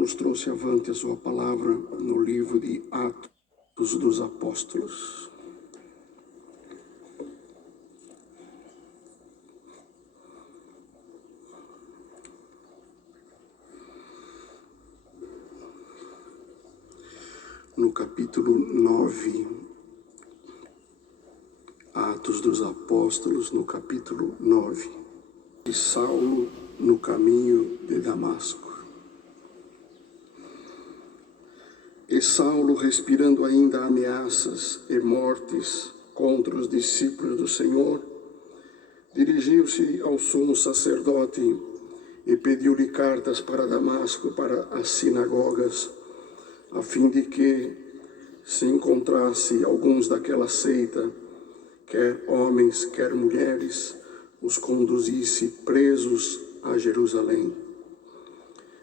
nos trouxe avante a sua palavra no livro de Atos dos Apóstolos. No capítulo 9, Atos dos Apóstolos, no capítulo 9, de Saulo no caminho de Damasco. E Saulo, respirando ainda ameaças e mortes contra os discípulos do Senhor, dirigiu-se ao sumo sacerdote e pediu-lhe cartas para Damasco, para as sinagogas, a fim de que, se encontrasse alguns daquela seita, quer homens, quer mulheres, os conduzisse presos a Jerusalém.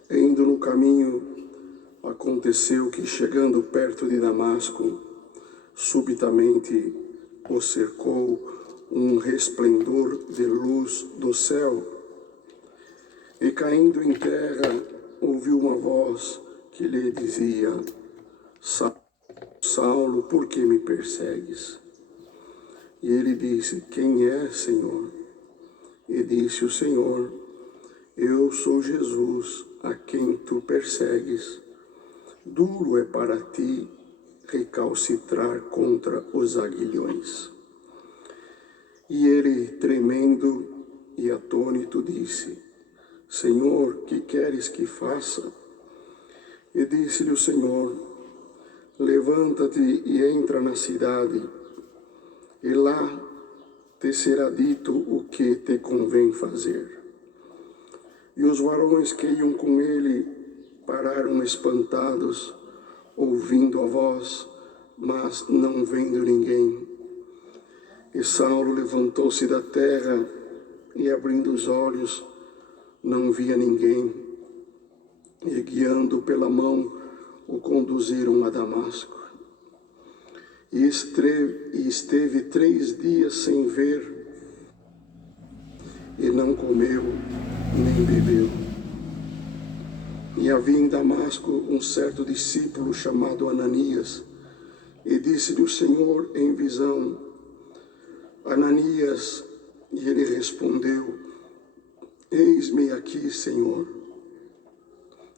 E indo no caminho, aconteceu que, chegando perto de Damasco, subitamente o cercou um resplendor de luz do céu, e caindo em terra, ouviu uma voz que lhe dizia: Saulo, por que me persegues? E ele disse: Quem é, Senhor? E disse o Senhor: Eu sou Jesus, a quem tu persegues. Duro é para ti recalcitrar contra os aguilhões. E ele, tremendo e atônito, disse: Senhor, que queres que faça? E disse-lhe o Senhor: Levanta-te e entra na cidade, e lá te será dito o que te convém fazer. E os varões que iam com ele pararam espantados, ouvindo a voz, mas não vendo ninguém. E Saulo levantou-se da terra e, abrindo os olhos, não via ninguém. E, guiando pela mão, o conduziram a Damasco. E esteve 3 dias sem ver, e não comeu nem bebeu. E havia em Damasco um certo discípulo chamado Ananias, e disse-lhe o Senhor em visão: Ananias. E ele respondeu: Eis-me aqui, Senhor.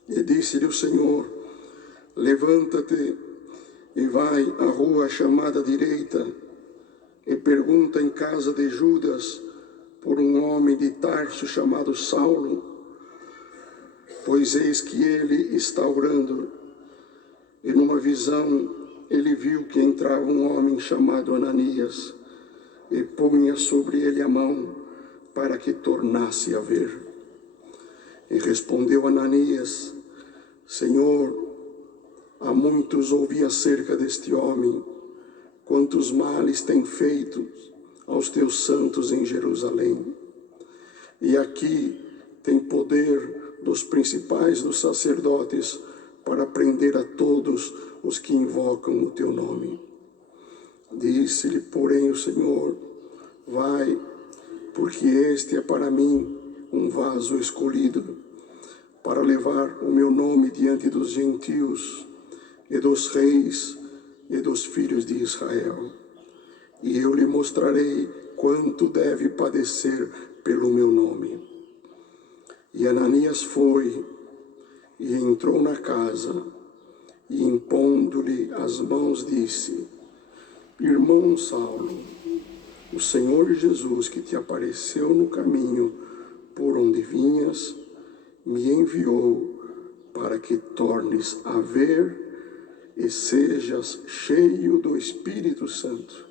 E disse-lhe o Senhor: Levanta-te e vai à rua chamada Direita, e pergunta em casa de Judas por um homem de Tarso chamado Saulo, pois eis que ele está orando. E numa visão ele viu que entrava um homem chamado Ananias, e punha sobre ele a mão para que tornasse a ver. E respondeu Ananias: Senhor, há muitos ouvi acerca deste homem, quantos males tem feito aos teus santos em Jerusalém. E aqui tem poder dos principais dos sacerdotes para prender a todos os que invocam o teu nome. Disse-lhe, porém, o Senhor: Vai, porque este é para mim um vaso escolhido, para levar o meu nome diante dos gentios e dos reis e dos filhos de Israel. E eu lhe mostrarei quanto deve padecer pelo meu nome. E Ananias foi e entrou na casa, e impondo-lhe as mãos disse: Irmão Saulo, o Senhor Jesus, que te apareceu no caminho por onde vinhas, me enviou para que tornes a ver e sejas cheio do Espírito Santo.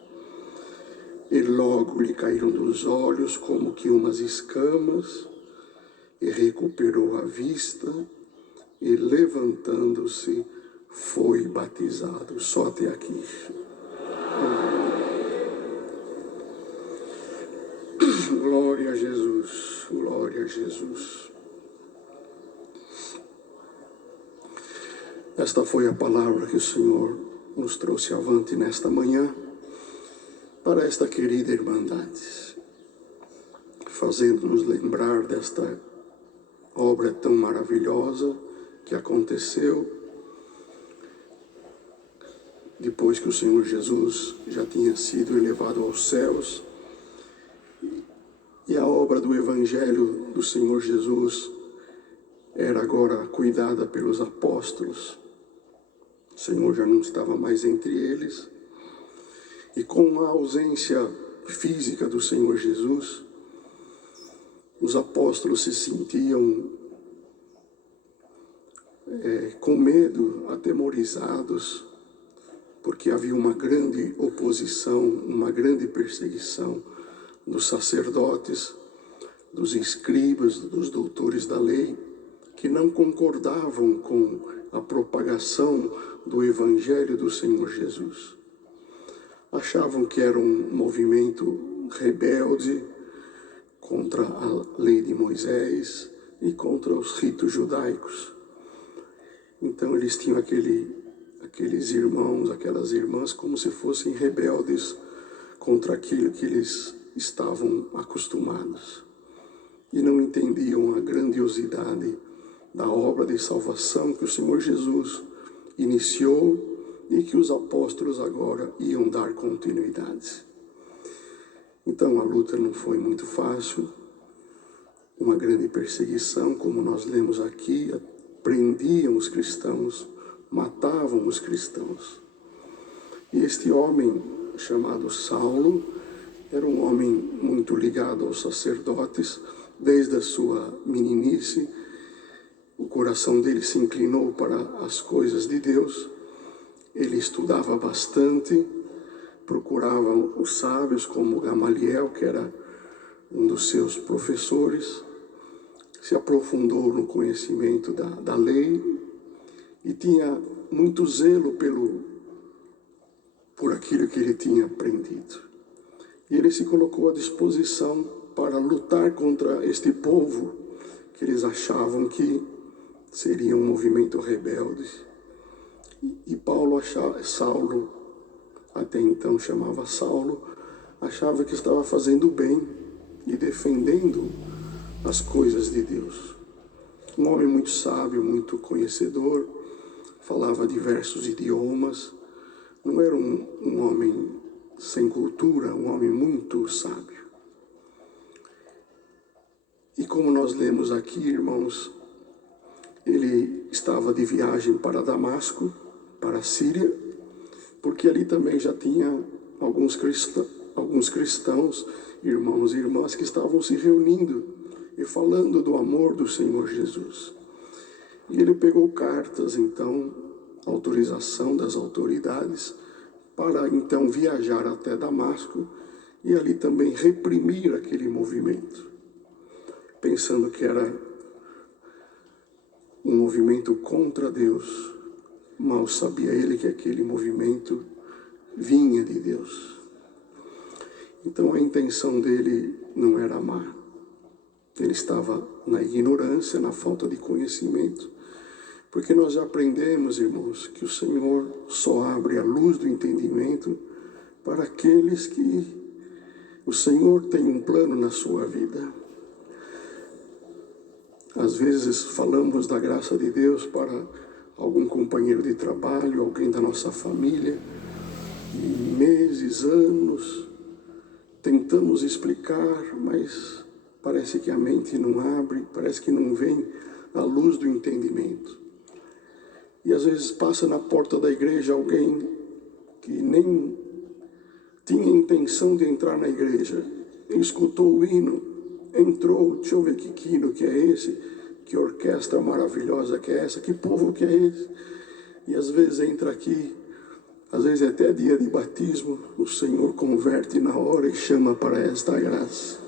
E logo lhe caíram dos olhos como que umas escamas, e recuperou a vista, e levantando-se, foi batizado. Só até aqui. Glória a Jesus, glória a Jesus. Esta foi a palavra que o Senhor nos trouxe avante nesta manhã, para esta querida irmandade, fazendo-nos lembrar desta obra tão maravilhosa que aconteceu depois que o Senhor Jesus já tinha sido elevado aos céus, e a obra do Evangelho do Senhor Jesus era agora cuidada pelos apóstolos. O Senhor já não estava mais entre eles, e com a ausência física do Senhor Jesus, os apóstolos se sentiam com medo, atemorizados, porque havia uma grande oposição, uma grande perseguição dos sacerdotes, dos escribas, dos doutores da lei, que não concordavam com a propagação do Evangelho do Senhor Jesus. Achavam que era um movimento rebelde contra a lei de Moisés e contra os ritos judaicos. Então eles tinham aqueles irmãos, aquelas irmãs, como se fossem rebeldes contra aquilo que eles estavam acostumados. E não entendiam a grandiosidade da obra de salvação que o Senhor Jesus iniciou e que os apóstolos agora iam dar continuidade. Então a luta não foi muito fácil, uma grande perseguição, como nós lemos aqui, prendiam os cristãos, matavam os cristãos. E este homem, chamado Saulo, era um homem muito ligado aos sacerdotes, desde a sua meninice. O coração dele se inclinou para as coisas de Deus. Ele estudava bastante, procurava os sábios como Gamaliel, que era um dos seus professores, se aprofundou no conhecimento da lei e tinha muito zelo por aquilo que ele tinha aprendido. E ele se colocou à disposição para lutar contra este povo que eles achavam que seria um movimento rebelde. E Saulo, até então chamava Saulo, achava que estava fazendo bem e defendendo as coisas de Deus. Um homem muito sábio, muito conhecedor, falava diversos idiomas, não era um homem sem cultura, um homem muito sábio. E como nós lemos aqui, irmãos, ele estava de viagem para Damasco, para a Síria, porque ali também já tinha alguns cristãos, irmãos e irmãs, que estavam se reunindo e falando do amor do Senhor Jesus. E ele pegou cartas, então, autorização das autoridades, para então viajar até Damasco e ali também reprimir aquele movimento, pensando que era um movimento contra Deus. Mal sabia ele que aquele movimento vinha de Deus. Então a intenção dele não era má. Ele estava na ignorância, na falta de conhecimento. Porque nós já aprendemos, irmãos, que o Senhor só abre a luz do entendimento para aqueles que o Senhor tem um plano na sua vida. Às vezes falamos da graça de Deus para algum companheiro de trabalho, alguém da nossa família, e meses, anos, tentamos explicar, mas parece que a mente não abre, parece que não vem a luz do entendimento. E às vezes passa na porta da igreja alguém que nem tinha intenção de entrar na igreja, escutou o hino, entrou, deixa eu ver que hino que é esse, que orquestra maravilhosa que é essa, que povo que é esse, e às vezes entra aqui, às vezes é até dia de batismo, o Senhor converte na hora e chama para esta graça.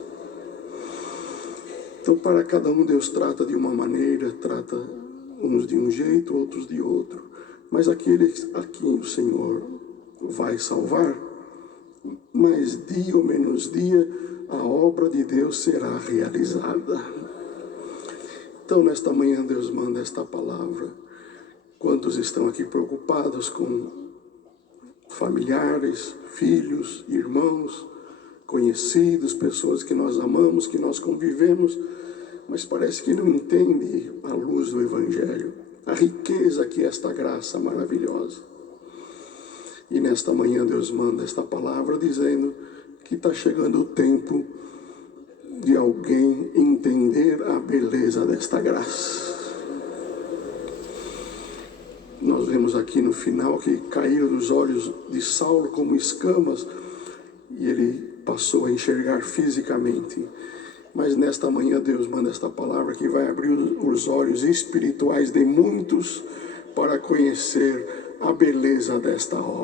Então para cada um Deus trata de uma maneira, trata uns de um jeito, outros de outro, mas aqueles a quem o Senhor vai salvar, mais dia ou menos dia, a obra de Deus será realizada. Então, nesta manhã, Deus manda esta palavra. Quantos estão aqui preocupados com familiares, filhos, irmãos, conhecidos, pessoas que nós amamos, que nós convivemos, mas parece que não entende a luz do Evangelho. a riqueza que é esta graça maravilhosa. E nesta manhã Deus manda esta palavra dizendo que está chegando o tempo de alguém entender a beleza desta graça. Nós vemos aqui no final que caíram dos olhos de Saulo como escamas e ele passou a enxergar fisicamente. Mas nesta manhã Deus manda esta palavra que vai abrir os olhos espirituais de muitos para conhecer a beleza desta obra.